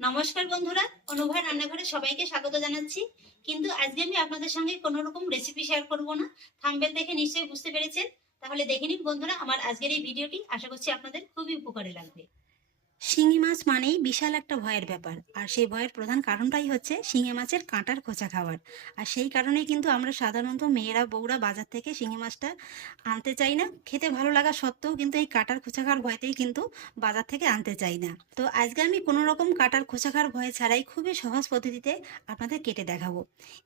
নমস্কার বন্ধুরা অনুভয় রান্নাঘরে সবাইকে স্বাগত জানাচ্ছি। কিন্তু আজকে আমি আপনাদের সঙ্গে কোনো রকম রেসিপি শেয়ার করব না। থাম্বেল দেখে নিশ্চয়ই বুঝতে পেরেছেন। তাহলে দেখে নিন বন্ধুরা, আমার আজকের এই ভিডিওটি। আশা করছি আপনাদের খুবই উপকারে লাগবে। শিঙি মাছ মানেই বিশাল একটা ভয়ের ব্যাপার। আর সেই ভয়ের প্রধান কারণটাই হচ্ছে শিঙি মাছের কাঁটার খোঁচা খাওয়ার। আর সেই কারণেই কিন্তু আমরা সাধারণত মেয়েরা, বউরা বাজার থেকে শিঙি মাছটা আনতে চাই না। খেতে ভালো লাগা সত্ত্বেও কিন্তু এই কাঁটার খোঁচা খাওয়ার ভয়তেই কিন্তু বাজার থেকে আনতে চাই না। তো আজকে আমি কোনো রকম কাটার খোঁচাখার ভয় ছাড়াই খুবই সহজ পদ্ধতিতে আপনাদের কেটে দেখাবো।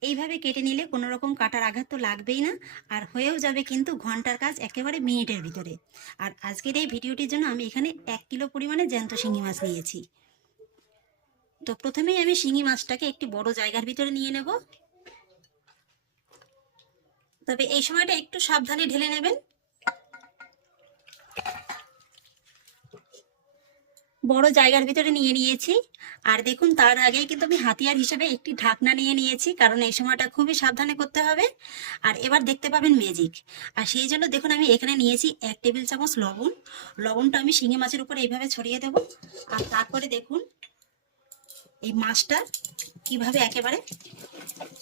এইভাবে কেটে নিলে কোনো রকম কাঁটার আঘাত তো লাগবেই না, আর হয়েও যাবে কিন্তু ঘণ্টার কাজ একেবারে মিনিটের ভিতরে। আর আজকের এই ভিডিওটির জন্য আমি এখানে এক কিলো পরিমাণে জ্যান্ত শিঙি মাছ নিয়েছি। তো প্রথমেই আমি শিঙি মাছটাকে একটি বড় জায়গার ভিতরে নিয়ে নেব। তবে এই সময়টা একটু সাবধানে ঢেলে নেবেন। বড় জায়গার ভিতরে নিয়ে নিয়েছি। আর দেখুন, তার আগেই কিন্তু আমি হাতিয়ার হিসেবে একটি ঢাকনা নিয়ে নিয়েছি, কারণ এই সময়টা খুবই সাবধানে করতে হবে। আর এবার দেখতে পাবেন ম্যাজিক আর সেই জন্য দেখুন, আমি এখানে নিয়েছি এক টেবিল চামচ লবণ। লবণটা আমি শিঙি মাছের উপরে এইভাবে ছড়িয়ে দেব। আর তারপরে দেখুন, এই মাছটা কীভাবে একেবারে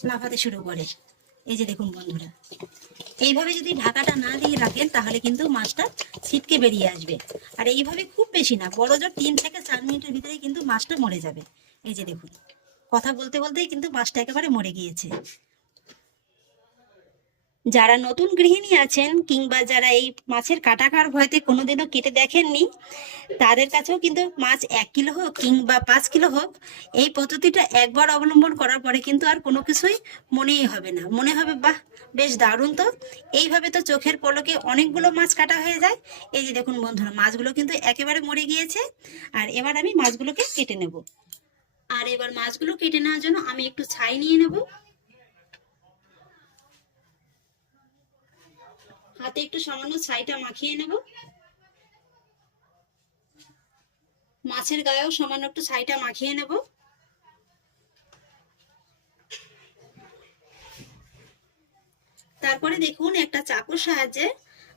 লাফাতে শুরু করে। এই যে দেখুন বন্ধুরা, এইভাবে যদি ঢাকাটা না দিয়ে রাখেন, তাহলে কিন্তু মাছটা ছিটকে বেরিয়ে আসবে। আর এইভাবে খুব বেশি না, বড় জোর তিন থেকে চার মিনিটের ভিতরে কিন্তু মাছটা মরে যাবে। এই যে দেখুন, কথা বলতে বলতেই কিন্তু মাছটা একেবারে মরে গিয়েছে। যারা নতুন গৃহিণী আছেন কিংবা যারা এই মাছের কাটাকার ভয়তে কোনোদিনও কেটে দেখেননি, তাদের কাছেও কিন্তু মাছ এক কিলো হোক কিংবা পাঁচ কিলো হোক, এই পদ্ধতিটা একবার অবলম্বন করার পরে কিন্তু আর কোনো কিছুই মনেই হবে না। মনে হবে, বাহ, বেশ দারুণ তো। এইভাবে তো চোখের পলকে অনেকগুলো মাছ কাটা হয়ে যায়। এই যে দেখুন বন্ধুরা, মাছগুলো কিন্তু একেবারে মরে গিয়েছে। আর এবার আমি মাছগুলোকে কেটে নেব। আর এবার মাছগুলো কেটে নেওয়ার জন্য আমি একটু ছাই নিয়ে নেব। হাতে একটু সামান্য ছাইটা মাখিয়ে নেব। মাছের গায়েও সামান্য একটু ছাইটা মাখিয়ে নেব। তারপরে দেখুন একটা চাকুর সাহায্যে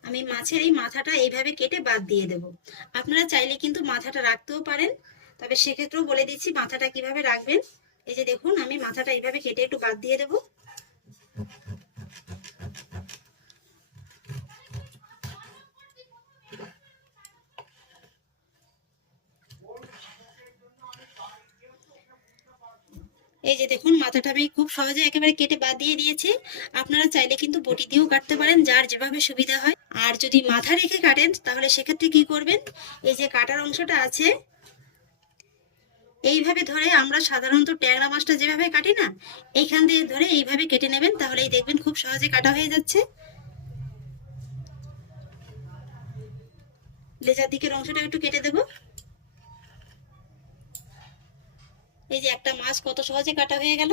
আমি মাছের এই মাথাটা এইভাবে কেটে বাদ দিয়ে দেব। আপনারা চাইলে কিন্তু মাথাটা রাখতেও পারেন, তবে সেক্ষেত্রেও বলে দিচ্ছি মাথাটা কীভাবে রাখবেন। এই যে দেখুন, আমি মাথাটা এইভাবে কেটে একটু বাদ দিয়ে দেব। এই যে দেখুন, মাথাটা আমি খুব সহজে একেবারে কেটে বাদ দিয়ে দিয়েছি। আপনারা চাইলে কিন্তু বটি দিয়েও কাটতে পারেন, যার যেভাবে সুবিধা হয়। আর যদি মাথা রেখে কাটেন, তাহলে সেক্ষেত্রে কি করবেন? এই যে কাটার অংশটা আছে, এইভাবে ধরে আমরা সাধারণত ট্যাংরা মাছটা যেভাবে কাটি না, এইখান দিয়ে ধরে এইভাবে কেটে নেবেন, তাহলেই দেখবেন খুব সহজে কাটা হয়ে যাচ্ছে। লেজার দিকের অংশটা একটু কেটে দেব। এই যে একটা মাছ কত সহজে কাটা হয়ে গেল।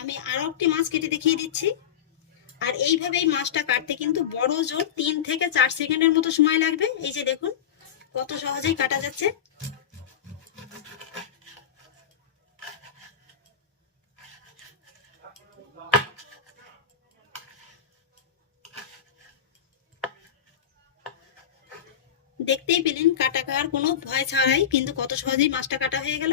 আমি আরও একটি মাছ কেটে দেখিয়ে দিচ্ছি। আর এইভাবে এই মাছটা কাটতে কিন্তু বড় জোর তিন থেকে চার সেকেন্ডের মতো সময় লাগবে। এই যে দেখুন, কত সহজেই কাটা যাচ্ছে। দেখতেই পেলেন কাটা খাওয়ার কোনো ভয় ছাড়াই কিন্তু কত সহজেই মাছটা কাটা হয়ে গেল।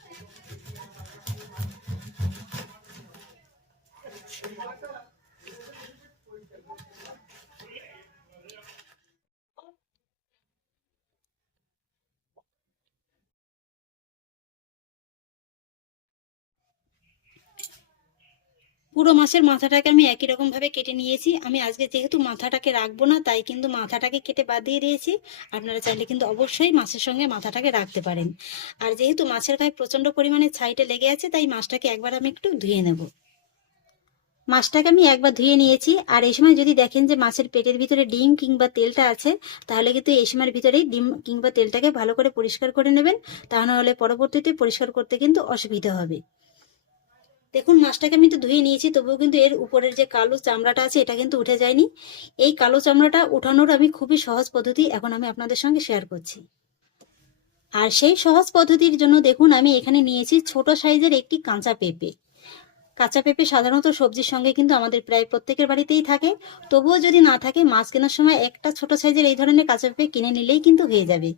পুরো মাছের মাথাটাকে আমি একই রকম ভাবে কেটে নিয়েছি। আমি আজকে যেহেতু মাথাটাকে রাখব না, তাই কিন্তু মাথাটাকে কেটে বাদ দিয়ে দিয়েছি। আপনারা চাইলে কিন্তু অবশ্যই মাছের সঙ্গে মাথাটাকে রাখতে পারেন। আর যেহেতু মাছের গায়ে প্রচণ্ড পরিমাণে ছাইটা লেগে আছে, তাই মাছটাকে একবার আমি একটু ধুয়ে নেব। মাছটাকে আমি একবার ধুয়ে নিয়েছি। আর এই সময় যদি দেখেন যে মাছের পেটের ভিতরে ডিম কিংবা তেলটা আছে, তাহলে কিন্তু এই সময়ের ভিতরেই ডিম কিংবা তেলটাকে ভালো করে পরিষ্কার করে নেবেন। তা নাহলে পরবর্তীতে পরিষ্কার করতে কিন্তু অসুবিধা হবে। দেখুন, মাছটাকে আমি তো ধুয়ে নিয়েছি, তবুও কিন্তু এর উপরের যে কালো চামড়াটা আছে, এটা কিন্তু উঠে যায়নি। এই কালো চামড়াটা উঠানোর আমি খুবই সহজ পদ্ধতি এখন আমি আপনাদের সঙ্গে শেয়ার করছি। আর সেই সহজ পদ্ধতির জন্য দেখুন, আমি এখানে নিয়েছি ছোট সাইজের একটি কাঁচা পেঁপে। কাঁচা পেঁপে সাধারণত সবজির সঙ্গে কিন্তু আমাদের প্রায় প্রত্যেকের বাড়িতেই থাকে। তবুও যদি না থাকে, মাছ কেনার সময় একটা ছোট সাইজের এই ধরনের কাঁচা পেঁপে কিনে নিলেই কিন্তু হয়ে যাবে।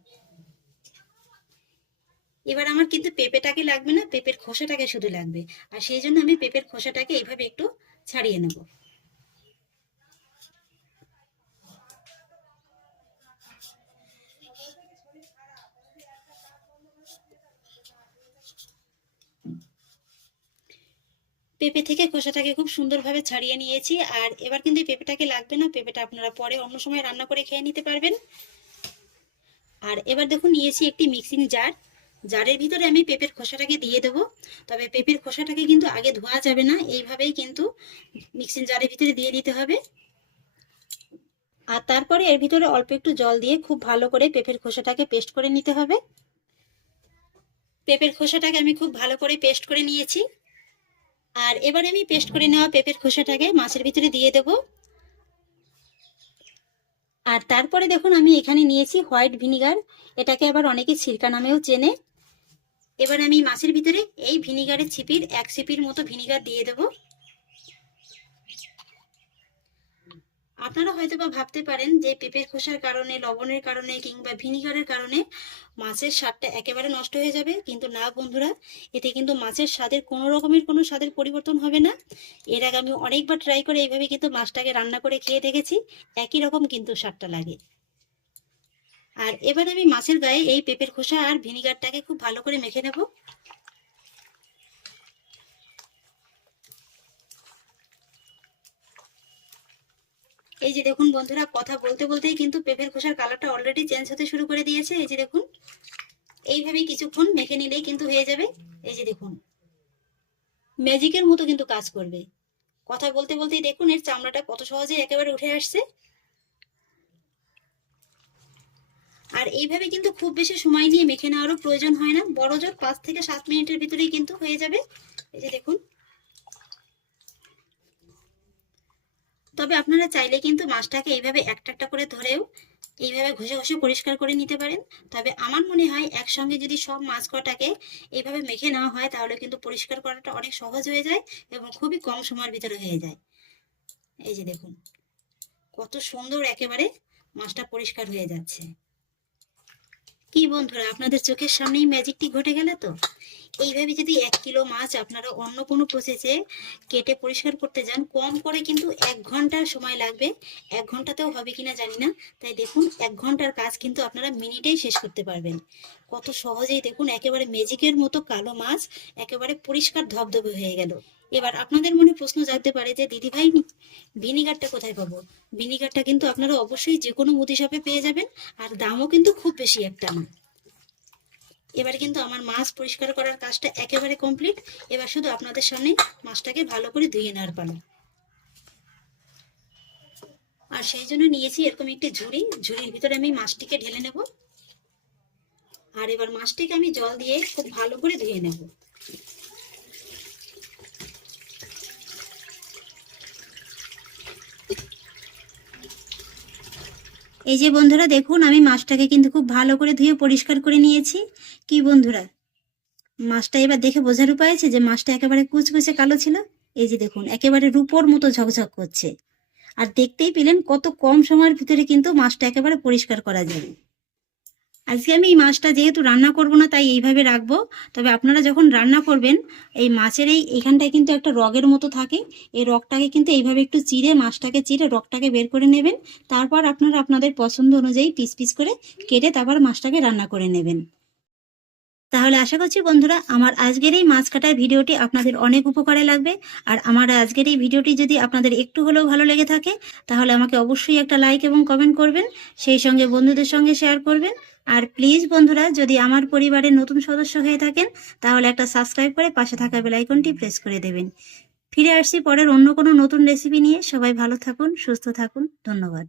এবার আমার কিন্তু পেঁপেটাকে লাগবে না, পেঁপের খোসাটাকে শুধু লাগবে। আর সেই জন্য আমি পেঁপের খোসাটাকে এইভাবে একটু ছাড়িয়ে নেব। পেঁপে থেকে খোসাটাকে খুব সুন্দরভাবে ছাড়িয়ে নিয়েছি। আর এবার কিন্তু পেঁপেটাকে লাগবে না, পেঁপেটা আপনারা পরে অন্য সময় রান্না করে খেয়ে নিতে পারবেন। আর এবার দেখুন নিয়েছি একটি মিক্সিং জার। জারের ভিতরে আমি পেঁপের খোসাটাকে দিয়ে দেবো। তবে পেঁপের খোসাটাকে কিন্তু আগে ধোয়া যাবে না, এইভাবেই কিন্তু মিক্সিং জারের ভিতরে দিয়ে দিতে হবে। আর তারপরে এর ভিতরে অল্প একটু জল দিয়ে খুব ভালো করে পেঁপের খোসাটাকে পেস্ট করে নিতে হবে। পেঁপের খোসাটাকে আমি খুব ভালো করে পেস্ট করে নিয়েছি। আর এবার আমি পেস্ট করে নেওয়া পেঁপের খোসাটাকে মাছের ভিতরে দিয়ে দেব। আর তারপরে দেখুন আমি এখানে নিয়েছি হোয়াইট ভিনিগার। এটাকে আবার অনেকে সিরকা নামেও চেনে। এবার আমি মাছের ভিতরে এই ভিনিগারের ছিপির এক ছিপির মতো ভিনিগার দিয়ে দেব। আপনারা হয়তো বা ভাবতে পারেন যে পেঁপের খোসার কারণে, লবণের কারণে কিংবা ভিনিগারের কারণে মাছের স্বাদটা একেবারে নষ্ট হয়ে যাবে। কিন্তু না বন্ধুরা, এতে কিন্তু মাছের স্বাদের কোনো রকমের কোনো স্বাদের পরিবর্তন হবে না। এর আগে আমি অনেকবার ট্রাই করে এইভাবে কিন্তু মাছটাকে রান্না করে খেয়ে দেখেছি। একই রকম কিন্তু স্বাদটা লাগে। আর এবার আমি মাছের গায়ে এই পেঁপের খোসা আর ভিনিগারটাকে খুব ভালো করে মেখে নেব। এই যে দেখুন বন্ধুরা, কথা বলতে বলতেই কিন্তু পেঁপের খোসার কালারটা অলরেডি চেঞ্জ হতে শুরু করে দিয়েছে। এই যে দেখুন, এইভাবেই কিছুক্ষণ মেখে নিলেই কিন্তু হয়ে যাবে। এই যে দেখুন ম্যাজিকের মতো কিন্তু কাজ করবে। কথা বলতে বলতেই দেখুন, এর চামড়াটা কত সহজে একেবারে উঠে আসছে। আর এইভাবে কিন্তু খুব বেশি সময় নিয়ে মেখে নেওয়ারও প্রয়োজন হয় না। বড় জোর পাঁচ থেকে সাত মিনিটের ভিতরেই কিন্তু হয়ে যাবে। এই যে দেখুন। তবে আপনারা চাইলে কিন্তু মাছটাকে এইভাবে একটা একটা করে ধরেও এইভাবে ঘষে ঘষে পরিষ্কার করে নিতে পারেন। তবে আমার মনে হয় একসঙ্গে যদি সব মাছ কটাকে এইভাবে মেখে নেওয়া হয়, তাহলে কিন্তু পরিষ্কার করাটা অনেক সহজ হয়ে যায় এবং খুবই কম সময়ের ভিতরে হয়ে যায়। এই যে দেখুন। কত সুন্দর একেবারে মাছটা পরিষ্কার হয়ে যাচ্ছে। কি বন্ধুরা, আপনাদের চোখের সামনেই ম্যাজিকটি ঘটে গেল তো? এইভাবে যদি এক কিলো মাছ আপনারা অন্য কোনো প্রসেসে কেটে পরিষ্কার করতে যান, কম করে কিন্তু এক ঘণ্টার সময় লাগবে। এক ঘন্টাতেও হবে কিনা জানি না, তাই দেখুন, এক ঘণ্টার কাজ কিন্তু আপনারা মিনিটেই শেষ করতে পারবেন। কত সহজেই দেখুন, একেবারে ম্যাজিকের মতো কালো মাছ একেবারে পরিষ্কার ধবধবে হয়ে গেল। এবার আপনাদের মনে প্রশ্ন জাগতে পারে যে, দিদি ভাই, ভিনিগারটা কোথায় পাবো? ভিনিগারটা কিন্তু আপনারা অবশ্যই যে কোনো মুদি শপে পেয়ে যাবেন, আর দামও কিন্তু খুব বেশি একটা। না এবার কিন্তু আমার মাছ পরিষ্কার করার কাজটা একেবারে কমপ্লিট এবার শুধু আপনাদের সামনে মাছটাকে ভালো করে ধুয়ে নেওয়ার পালা। আর সেই জন্য নিয়েছি এরকম একটি ঝুড়ি। ঝুড়ির ভিতরে আমি মাছটিকে ঢেলে নেব। আর এবার মাছটিকে আমি জল দিয়ে খুব ভালো করে ধুয়ে নেব। এই যে বন্ধুরা, দেখুন, আমি মাছটাকে কিন্তু খুব ভালো করে ধুয়ে পরিষ্কার করে নিয়েছি। কি বন্ধুরা? মাছটা এবার দেখে বোঝার উপায় আছে যে মাছটা একেবারে কুচকুচে কালো ছিল? এই যে দেখুন, একেবারে রূপোর মতো ঝকঝক করছে। আর দেখতেই পেলেন কত কম সময়ের ভিতরে কিন্তু মাছটা একেবারে পরিষ্কার করা যাবে। আজকে আমি এই মাছটা যেহেতু রান্না করব না, তাই এইভাবে রাখব। তবে আপনারা যখন রান্না করবেন, এই মাছের এই এখানটায় কিন্তু একটা রগের মতো থাকে। এই রগটাকে কিন্তু এইভাবে একটু চিড়ে, মাছটাকে চিরে রগটাকে বের করে নেবেন। তারপর আপনারা আপনাদের পছন্দ অনুযায়ী পিস পিস করে কেটে তারপর মাছটাকে রান্না করে নেবেন। তাহলে আশা করছি বন্ধুরা আমার আজকের এই মাছ কাটার ভিডিওটি আপনাদের অনেক উপকারে লাগবে। আর আমার আজকের এই ভিডিওটি যদি আপনাদের একটু হলেও ভালো লেগে থাকে, তাহলে আমাকে অবশ্যই একটা লাইক এবং কমেন্ট করবেন, সেই সঙ্গে বন্ধুদের সঙ্গে শেয়ার করবেন। আর প্লিজ বন্ধুরা, যদি আমার পরিবারের নতুন সদস্য হয়ে থাকেন, তাহলে একটা সাবস্ক্রাইব করে পাশে থাকা বেলাইকনটি প্রেস করে দেবেন। ফিরে আসছি পরের অন্য কোনো নতুন রেসিপি নিয়ে। সবাই ভালো থাকুন, সুস্থ থাকুন। ধন্যবাদ।